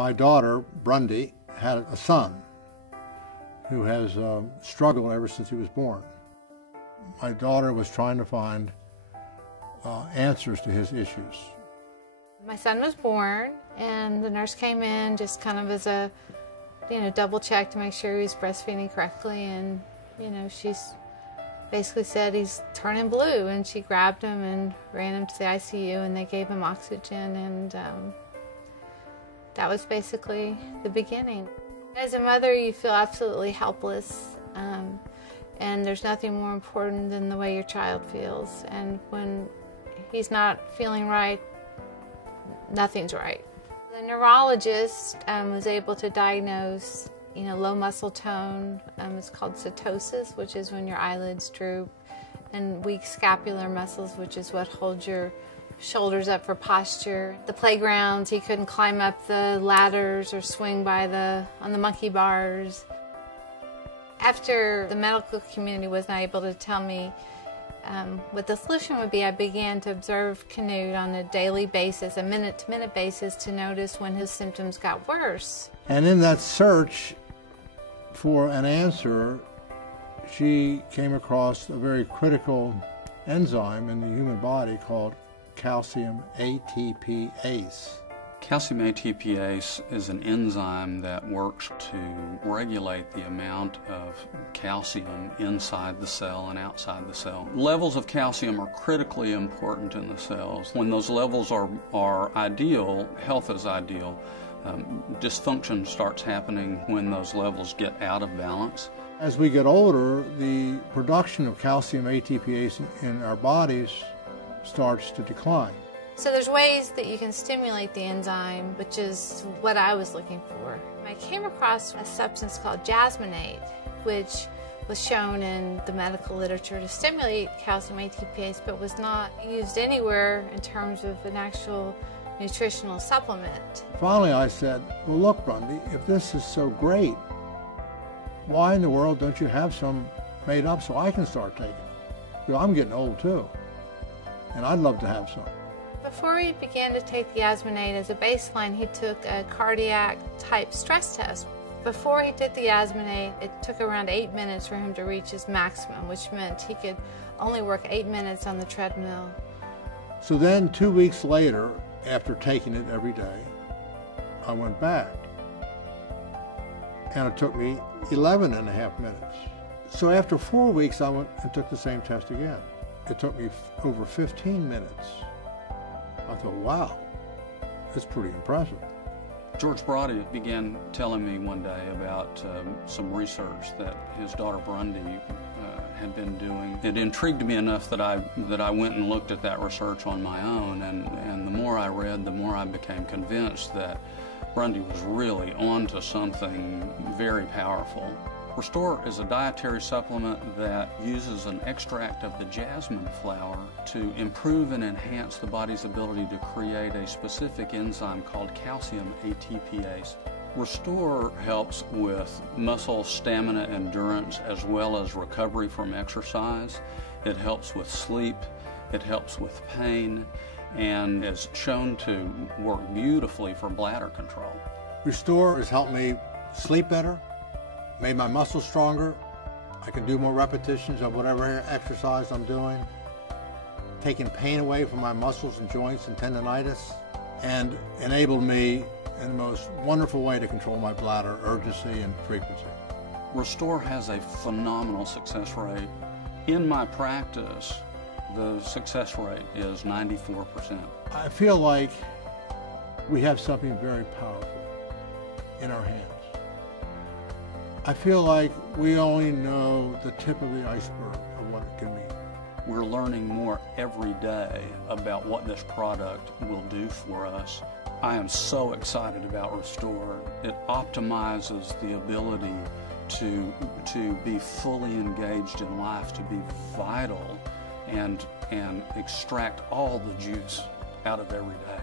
My daughter, Brundy, had a son who has struggled ever since he was born. My daughter was trying to find answers to his issues. My son was born, and the nurse came in just kind of as a, double check to make sure he was breastfeeding correctly, and, she's basically said he's turning blue, and she grabbed him and ran him to the ICU, and they gave him oxygen, and that was basically the beginning. As a mother, you feel absolutely helpless, and there's nothing more important than the way your child feels, and when he's not feeling right, nothing's right. The neurologist was able to diagnose, low muscle tone. It's called setosis, which is when your eyelids droop, and weak scapular muscles, which is what holds your shoulders up for posture. The playgrounds, he couldn't climb up the ladders or swing on the monkey bars. After the medical community was not able to tell me what the solution would be, I began to observe Canute on a daily basis, a minute-to-minute basis, to notice when his symptoms got worse. And in that search for an answer, she came across a very critical enzyme in the human body called calcium ATPase. Calcium ATPase is an enzyme that works to regulate the amount of calcium inside the cell and outside the cell. Levels of calcium are critically important in the cells. When those levels are ideal, health is ideal. Dysfunction starts happening when those levels get out of balance. As we get older, the production of calcium ATPase in our bodies starts to decline. So there's ways that you can stimulate the enzyme, which is what I was looking for. I came across a substance called jasmonate, which was shown in the medical literature to stimulate calcium ATPase, but was not used anywhere in terms of an actual nutritional supplement. Finally, I said, well, look, Brundy, if this is so great, why in the world don't you have some made up so I can start taking it? Because I'm getting old too, and I'd love to have some. Before he began to take the jasmonate as a baseline, he took a cardiac type stress test. Before he did the jasmonate, it took around 8 minutes for him to reach his maximum, which meant he could only work 8 minutes on the treadmill. So then 2 weeks later, after taking it every day, I went back, and it took me 11.5 minutes. So after 4 weeks, I went and took the same test again. It took me over 15 minutes. I thought, wow, that's pretty impressive. George Brody began telling me one day about some research that his daughter Brundy had been doing. It intrigued me enough that I went and looked at that research on my own, and the more I read, the more I became convinced that Brundy was really onto something very powerful. REeStore is a dietary supplement that uses an extract of the jasmine flower to improve and enhance the body's ability to create a specific enzyme called calcium ATPase. REeStore helps with muscle stamina endurance as well as recovery from exercise. It helps with sleep, it helps with pain, and is shown to work beautifully for bladder control. REeStore has helped me sleep better, made my muscles stronger. I can do more repetitions of whatever exercise I'm doing, taking pain away from my muscles and joints and tendonitis, and enabled me in the most wonderful way to control my bladder urgency and frequency. REeStore has a phenomenal success rate. In my practice, the success rate is 94%. I feel like we have something very powerful in our hands. I feel like we only know the tip of the iceberg of what it can mean. We're learning more every day about what this product will do for us. I am so excited about REeStore. It optimizes the ability to be fully engaged in life, to be vital, and extract all the juice out of every day.